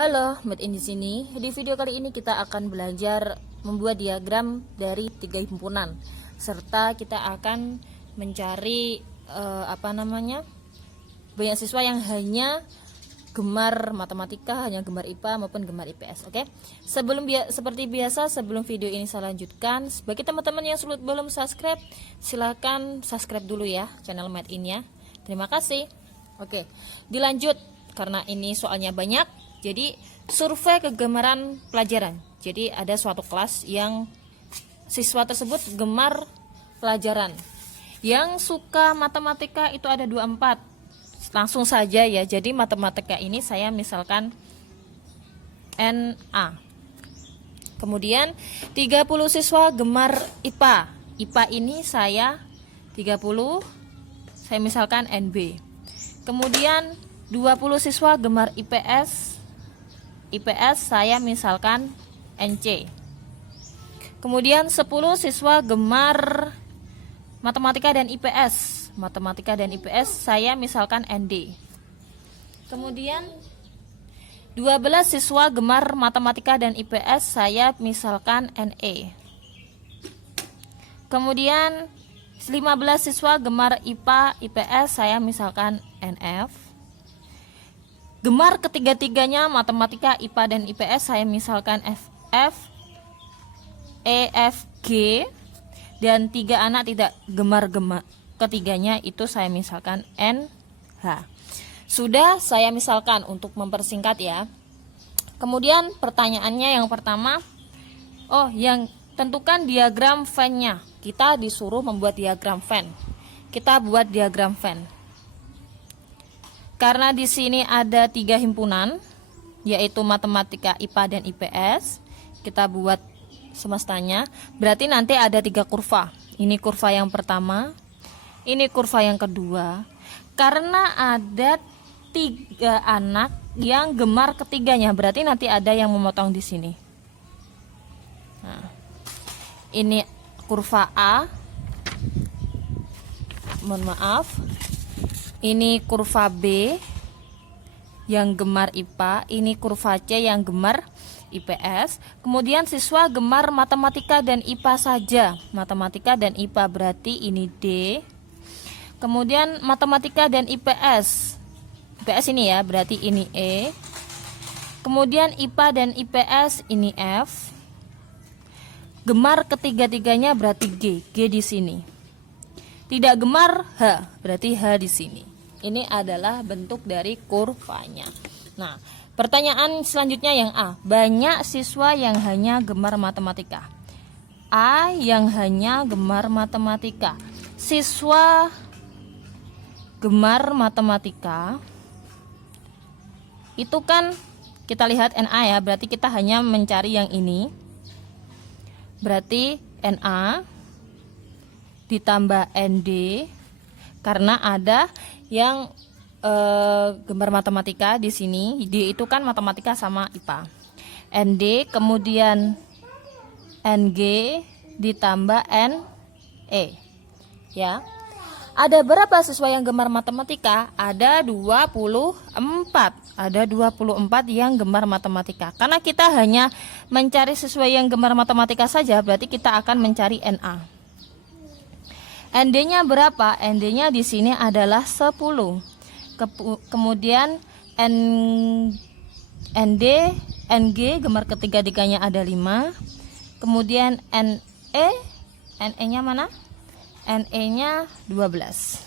Halo, Made in di sini. Di video kali ini kita akan belajar membuat diagram dari 3 himpunan, serta kita akan mencari banyak siswa yang hanya gemar matematika, hanya gemar IPA maupun gemar IPS. Oke. Seperti biasa, sebelum video ini saya lanjutkan, bagi teman-teman yang belum subscribe, silahkan subscribe dulu ya channel Made in ya. Terima kasih. Oke, dilanjut karena ini soalnya banyak. Jadi survei kegemaran pelajaran. Jadi ada suatu kelas yang siswa tersebut gemar pelajaran. Yang suka matematika itu ada 24. Langsung saja ya. Jadi matematika ini saya misalkan NA. Kemudian 30 siswa gemar IPA. IPA ini saya 30, saya misalkan NB. Kemudian 20 siswa gemar IPS. IPS saya misalkan NC. Kemudian 10 siswa gemar matematika dan IPS. Matematika dan IPS saya misalkan ND. Kemudian 12 siswa gemar matematika dan IPS saya misalkan NE. Kemudian 15 siswa gemar IPA IPS saya misalkan NF. Gemar ketiga-tiganya matematika, IPA dan IPS saya misalkan FF, EFG, dan 3 anak tidak gemar ketiganya itu saya misalkan NH. Sudah saya misalkan untuk mempersingkat ya. Kemudian pertanyaannya yang pertama, yang tentukan diagram Venn-nya. Kita disuruh membuat diagram Venn. Kita buat diagram Venn. Karena di sini ada 3 himpunan, yaitu matematika, IPA dan IPS, kita buat semestanya. Berarti nanti ada 3 kurva. Ini kurva yang pertama, ini kurva yang kedua. Karena ada 3 anak yang gemar ketiganya, berarti nanti ada yang memotong di sini. Nah, ini kurva A. Mohon maaf. Ini kurva B yang gemar IPA, ini kurva C yang gemar IPS. Kemudian siswa gemar matematika dan IPA saja. Matematika dan IPA berarti ini D. Kemudian matematika dan IPS. IPS ini ya, berarti ini E. Kemudian IPA dan IPS ini F. Gemar ketiga-tiganya berarti G. G di sini. Tidak gemar H, berarti H di sini. Ini adalah bentuk dari kurvanya. Nah, pertanyaan selanjutnya yang A. Banyak siswa yang hanya gemar matematika. A yang hanya gemar matematika. Siswa gemar matematika itu kan kita lihat NA ya, berarti kita hanya mencari yang ini. Berarti NA ditambah ND, karena ada yang gemar matematika di sini. D itu kan matematika sama IPA. ND kemudian NG ditambah NE. Ya. Ada berapa siswa yang gemar matematika? Ada 24. Ada 24 yang gemar matematika. Karena kita hanya mencari siswa yang gemar matematika saja, berarti kita akan mencari NA. ND-nya berapa? ND-nya di sini adalah 10. Kemudian ND, NG gemar ketiga-tiganya ada 5. Kemudian NE, NE-nya mana? NE-nya 12.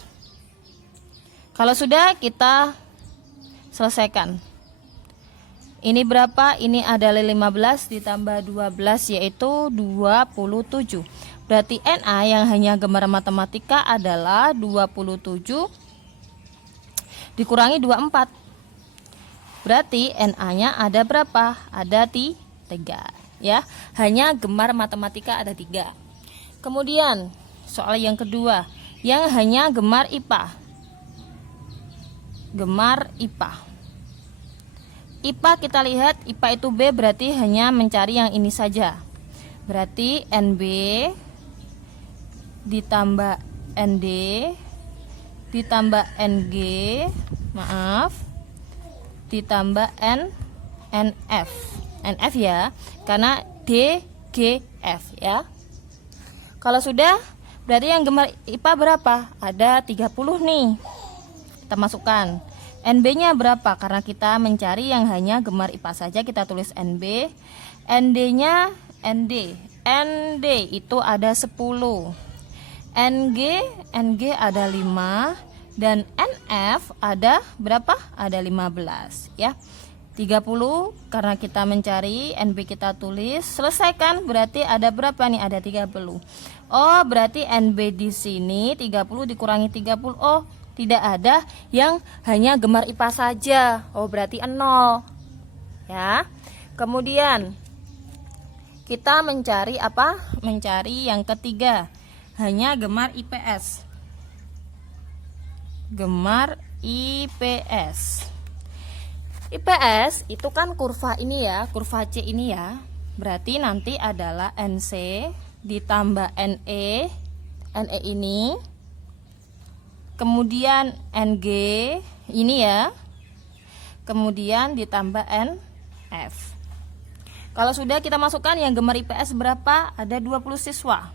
Kalau sudah kita selesaikan. Ini berapa? Ini adalah 15 ditambah 12 yaitu 27. Berarti NA yang hanya gemar matematika adalah 27 dikurangi 24. Berarti NA-nya ada berapa? Ada 3 ya. Hanya gemar matematika ada 3. Kemudian soal yang kedua, yang hanya gemar IPA. Gemar IPA. IPA kita lihat, IPA itu B, berarti hanya mencari yang ini saja. Berarti NB ditambah ND ditambah NG, ditambah NF. NF ya, karena D, G, F ya. Kalau sudah, berarti yang gemar IPA berapa? Ada 30 nih. Kita masukkan. NB-nya berapa? Karena kita mencari yang hanya gemar IPA saja, kita tulis NB. ND-nya ND itu ada 10. NG ada 5 dan NF ada berapa? Ada 15 ya. 30 karena kita mencari, NB kita tulis, selesaikan, berarti ada berapa nih? Ada 30. Oh, berarti NB di sini 30 dikurangi 30. Oh, tidak ada yang hanya gemar IPA saja. Oh, berarti 0. Ya. Kemudian kita mencari apa? Mencari yang ketiga. Hanya gemar IPS. Gemar IPS. IPS itu kan kurva ini ya, kurva C ini ya. Berarti nanti adalah NC ditambah NE ini. Kemudian NG ini ya, kemudian ditambah NF. Kalau sudah kita masukkan yang gemar IPS berapa? Ada 20 siswa.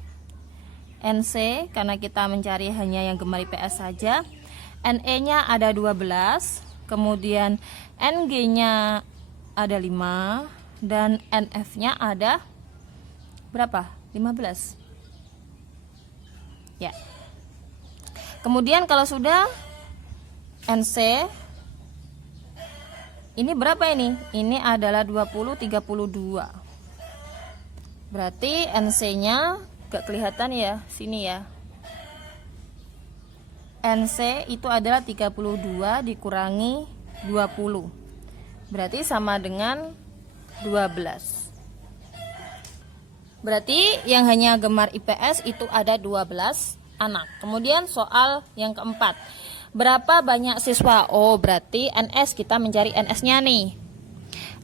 NC karena kita mencari hanya yang gemar IPS saja. NE nya ada 12. Kemudian NG-nya ada 5 dan NF-nya ada berapa? 15. Ya. Kemudian kalau sudah NC ini berapa ini? Ini adalah 20 32. Berarti NC-nya gak kelihatan ya, sini ya. NC itu adalah 32 dikurangi 20. Berarti sama dengan 12. Berarti yang hanya gemar IPS itu ada 12 anak. Kemudian soal yang keempat. Berapa banyak siswa? Oh, berarti NS kita mencari NS-nya nih.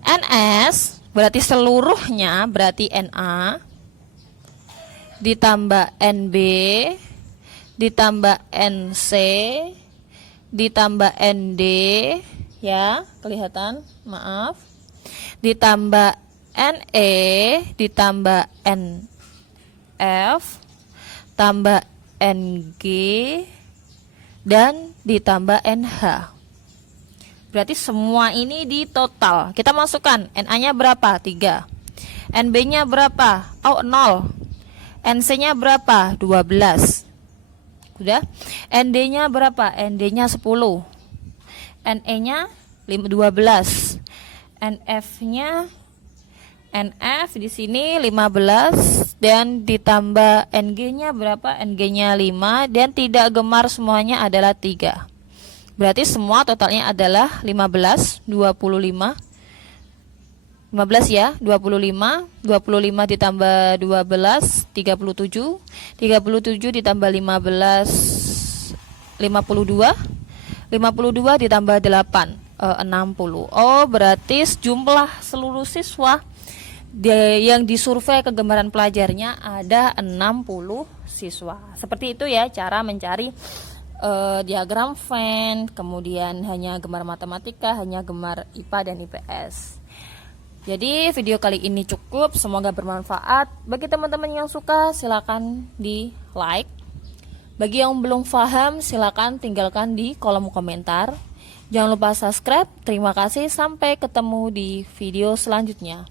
NS berarti seluruhnya berarti NA ditambah NB ditambah NC ditambah ND ya, kelihatan, maaf, ditambah NE ditambah NF tambah NG dan ditambah NH. Berarti semua ini di total. Kita masukkan NA-nya berapa? 3. NB-nya berapa? Oh, 0. NC-nya berapa? 12. Udah. ND-nya berapa? ND-nya 10. NE-nya 12. NF-nya NF di sini 15 dan ditambah NG-nya berapa? NG-nya 5 dan tidak gemar semuanya adalah 3. Berarti semua totalnya adalah 15, 25. 15 ya, 25. 25 ditambah 12, 37. 37 ditambah 15, 52. 52 ditambah 8, 60. Oh, berarti jumlah seluruh siswa yang disurvei kegemaran pelajarnya ada 60 siswa. Seperti itu ya cara mencari diagram Venn, kemudian hanya gemar matematika, hanya gemar IPA dan IPS. Jadi video kali ini cukup, semoga bermanfaat. Bagi teman-teman yang suka silakan di like. Bagi yang belum paham silakan tinggalkan di kolom komentar. Jangan lupa subscribe. Terima kasih, sampai ketemu di video selanjutnya.